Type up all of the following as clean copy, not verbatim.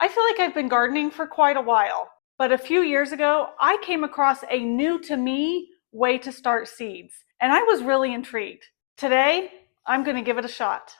I feel like I've been gardening for quite a while, but a few years ago, I came across a new to me way to start seeds, and I was really intrigued. Today, I'm going to give it a shot.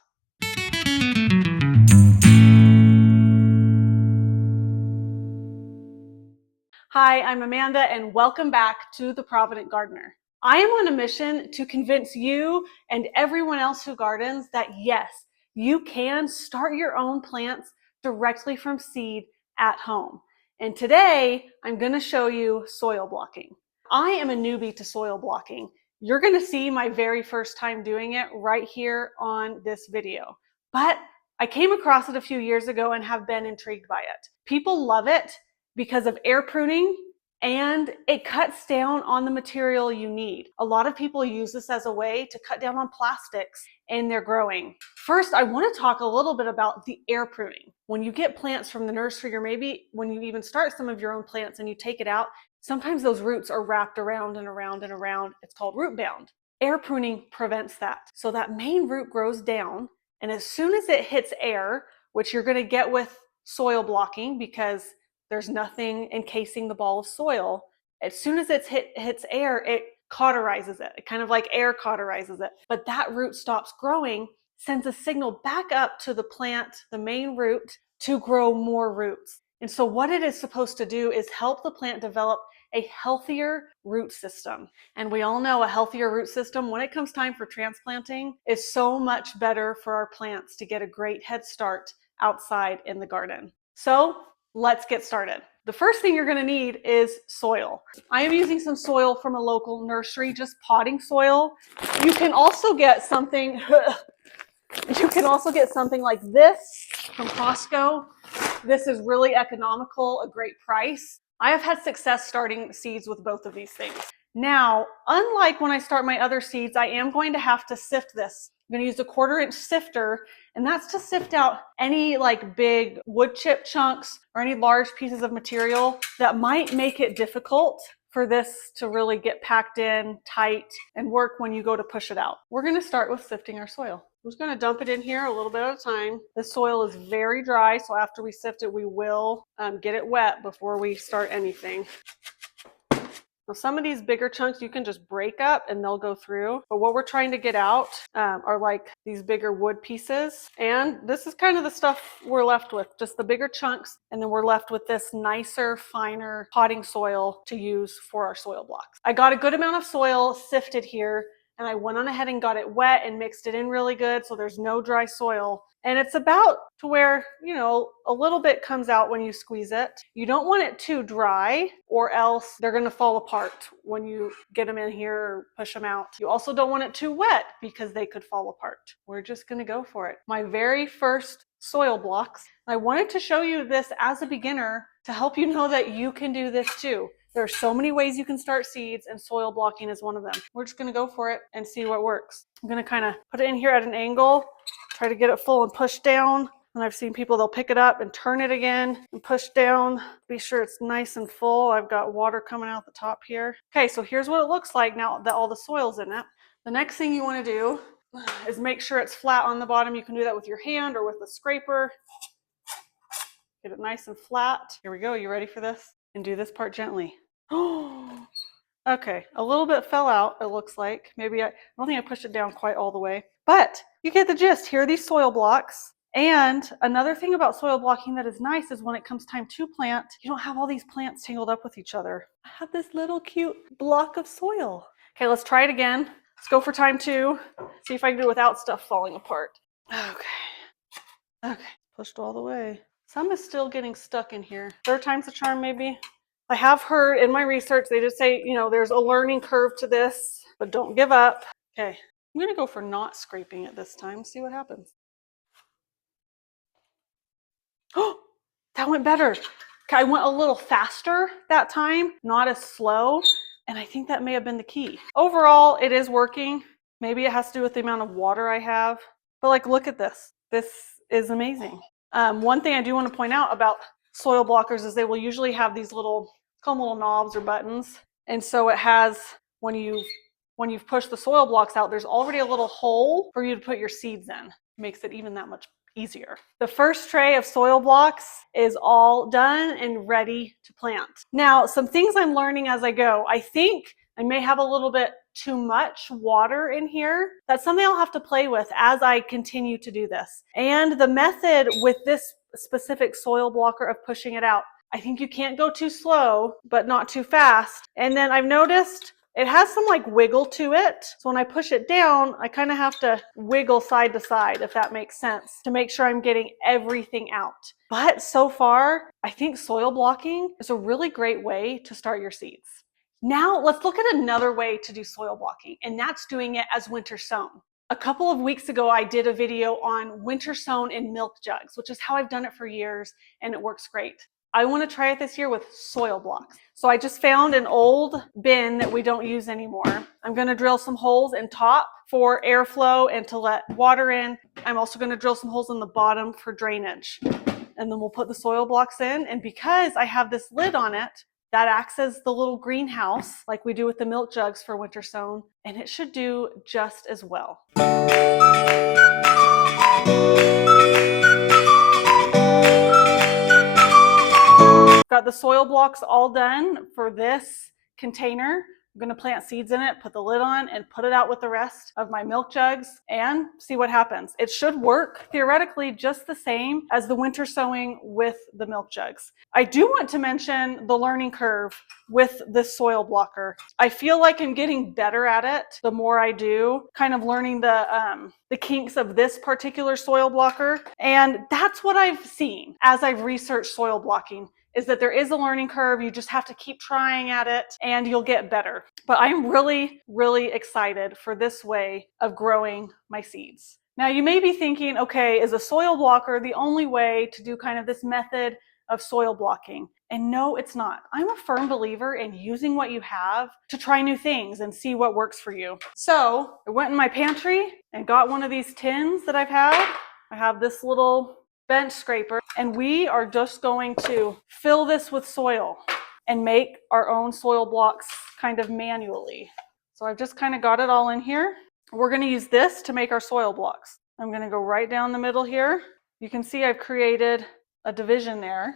Hi, I'm Amanda, and welcome back to the Provident Gardener. I am on a mission to convince you and everyone else who gardens that yes, you can start your own plants directly from seed at home. And today, I'm going to show you soil blocking. I am a newbie to soil blocking. You're going to see my very first time doing it right here on this video. But I came across it a few years ago and have been intrigued by it. People love it because of air pruning, and it cuts down on the material you need. A lot of people use this as a way to cut down on plastics in their growing. First, I want to talk a little bit about the air pruning. When you get plants from the nursery, or maybe when you even start some of your own plants and you take it out, sometimes those roots are wrapped around and around and around. It's called root bound. Air pruning prevents that. So that main root grows down, and as soon as it hits air, which you're going to get with soil blocking because there's nothing encasing the ball of soil. As soon as it hits air, it cauterizes it. It kind of like air cauterizes it. But that root stops growing, sends a signal back up to the plant, the main root, to grow more roots. And so what it is supposed to do is help the plant develop a healthier root system. And we all know a healthier root system, when it comes time for transplanting, is so much better for our plants to get a great head start outside in the garden. So let's get started. The first thing you're going to need is soil. I am using some soil from a local nursery, just potting soil. You can also get something like this from Costco. This is really economical, a great price. I have had success starting seeds with both of these things. Now, unlike when I start my other seeds, I am going to have to sift this. I'm going to use a 1/4-inch sifter, and that's to sift out any like big wood chip chunks or any large pieces of material that might make it difficult for this to really get packed in tight and work when you go to push it out. We're going to start with sifting our soil. I'm just going to dump it in here a little bit at a time. The soil is very dry, so after we sift it, we will get it wet before we start anything. Now, some of these bigger chunks you can just break up and they'll go through. But what we're trying to get out are like these bigger wood pieces. And this is kind of the stuff we're left with, just the bigger chunks. And then we're left with this nicer, finer potting soil to use for our soil blocks. I got a good amount of soil sifted here, and I went on ahead and got it wet and mixed it in really good so there's no dry soil. And it's about to where, a little bit comes out when you squeeze it. You don't want it too dry, or else they're going to fall apart when you get them in here or push them out. You also don't want it too wet because they could fall apart. We're just going to go for it. My very first soil blocks. I wanted to show you this as a beginner to help you know that you can do this too. There are so many ways you can start seeds, and soil blocking is one of them. We're just going to go for it and see what works. I'm going to kind of put it in here at an angle, try to get it full and push down. And I've seen people, they'll pick it up and turn it again and push down. Be sure it's nice and full. I've got water coming out the top here. Okay, so here's what it looks like now that all the soil's in it. The next thing you want to do is make sure it's flat on the bottom. You can do that with your hand or with a scraper. Get it nice and flat. Here we go. You ready for this? And do this part gently. Oh, okay. A little bit fell out, it looks like. Maybe I don't think I pushed it down quite all the way. But you get the gist. Here are these soil blocks. And another thing about soil blocking that is nice is when it comes time to plant, you don't have all these plants tangled up with each other. I have this little cute block of soil. Okay, let's try it again. Let's go for time 2. See if I can do it without stuff falling apart. Okay, pushed all the way. Some is still getting stuck in here. 3rd time's the charm, maybe. I have heard in my research, they just say, there's a learning curve to this, but don't give up. Okay, I'm gonna go for not scraping it this time, see what happens. Oh, that went better. Okay, I went a little faster that time, not as slow, and I think that may have been the key. Overall, it is working. Maybe it has to do with the amount of water I have, but look at this. This is amazing. One thing I do want to point out about soil blockers is they will usually have these little, call them little knobs or buttons. And so it has, when you've pushed the soil blocks out, there's already a little hole for you to put your seeds in. It makes it even that much easier. The first tray of soil blocks is all done and ready to plant. Now, some things I'm learning as I go. I think I may have a little bit too much water in here. That's something I'll have to play with as I continue to do this. And the method with this specific soil blocker of pushing it out, I think you can't go too slow, but not too fast. And then I've noticed it has some like wiggle to it. So when I push it down, I kind of have to wiggle side to side, if that makes sense, to make sure I'm getting everything out. But so far, I think soil blocking is a really great way to start your seeds. Now let's look at another way to do soil blocking, and that's doing it as winter sown. A couple of weeks ago, I did a video on winter sown in milk jugs, which is how I've done it for years, and it works great. I want to try it this year with soil blocks. So I just found an old bin that we don't use anymore. I'm going to drill some holes in top for airflow and to let water in. I'm also going to drill some holes in the bottom for drainage. And then we'll put the soil blocks in. And because I have this lid on it, that acts as the little greenhouse like we do with the milk jugs for winter sown, and it should do just as well. Got the soil blocks all done for this container. I'm going to plant seeds in it, put the lid on, and put it out with the rest of my milk jugs and see what happens. It should work theoretically just the same as the winter sowing with the milk jugs. I do want to mention the learning curve with this soil blocker. I feel like I'm getting better at it the more I do, kind of learning the kinks of this particular soil blocker. And that's what I've seen as I've researched soil blocking, is that there is a learning curve. You just have to keep trying at it and you'll get better. But I'm really, really excited for this way of growing my seeds. Now you may be thinking, okay, is a soil blocker the only way to do kind of this method of soil blocking? And no, it's not. I'm a firm believer in using what you have to try new things and see what works for you. So I went in my pantry and got one of these tins that I've had. I have this little bench scraper, and we are just going to fill this with soil and make our own soil blocks kind of manually. So I've just kind of got it all in here. We're going to use this to make our soil blocks. I'm going to go right down the middle here. You can see I've created a division there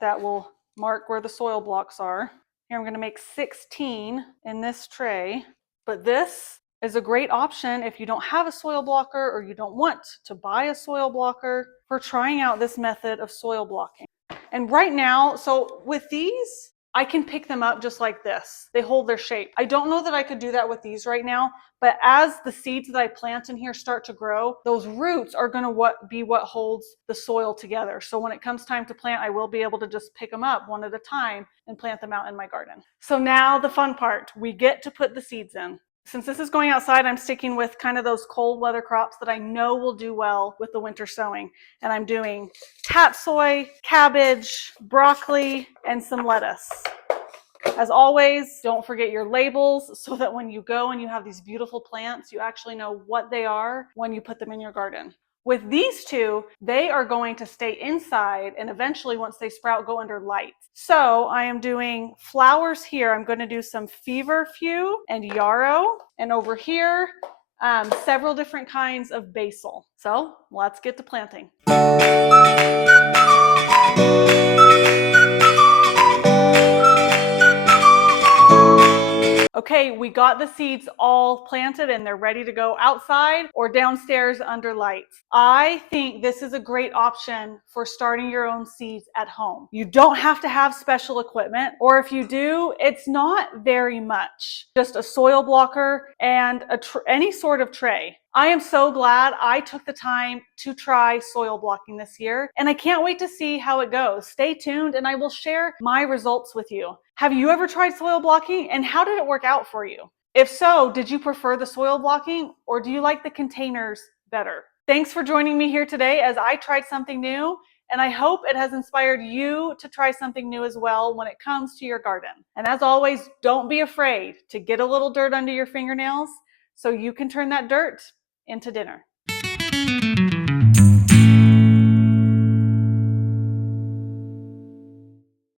that will mark where the soil blocks are. Here I'm going to make 16 in this tray, but this is a great option if you don't have a soil blocker or you don't want to buy a soil blocker for trying out this method of soil blocking. And right now, so with these, I can pick them up just like this. They hold their shape. I don't know that I could do that with these right now, but as the seeds that I plant in here start to grow, those roots are going to be what holds the soil together. So when it comes time to plant, I will be able to just pick them up one at a time and plant them out in my garden. So now the fun part, we get to put the seeds in. Since this is going outside, I'm sticking with kind of those cold weather crops that I know will do well with the winter sowing. And I'm doing tatsoi, cabbage, broccoli, and some lettuce. As always, don't forget your labels so that when you go and you have these beautiful plants, you actually know what they are when you put them in your garden. With these two, they are going to stay inside and eventually once they sprout, go under light. So I am doing flowers here. I'm going to do some feverfew and yarrow. And over here, several different kinds of basil. So let's get to planting. Okay, we got the seeds all planted and they're ready to go outside or downstairs under lights. I think this is a great option for starting your own seeds at home. You don't have to have special equipment, or if you do, it's not very much. Just a soil blocker and any sort of tray. I am so glad I took the time to try soil blocking this year, and I can't wait to see how it goes. Stay tuned and I will share my results with you. Have you ever tried soil blocking, and how did it work out for you? If so, did you prefer the soil blocking or do you like the containers better? Thanks for joining me here today as I tried something new, and I hope it has inspired you to try something new as well when it comes to your garden. And as always, don't be afraid to get a little dirt under your fingernails so you can turn that dirt into dinner.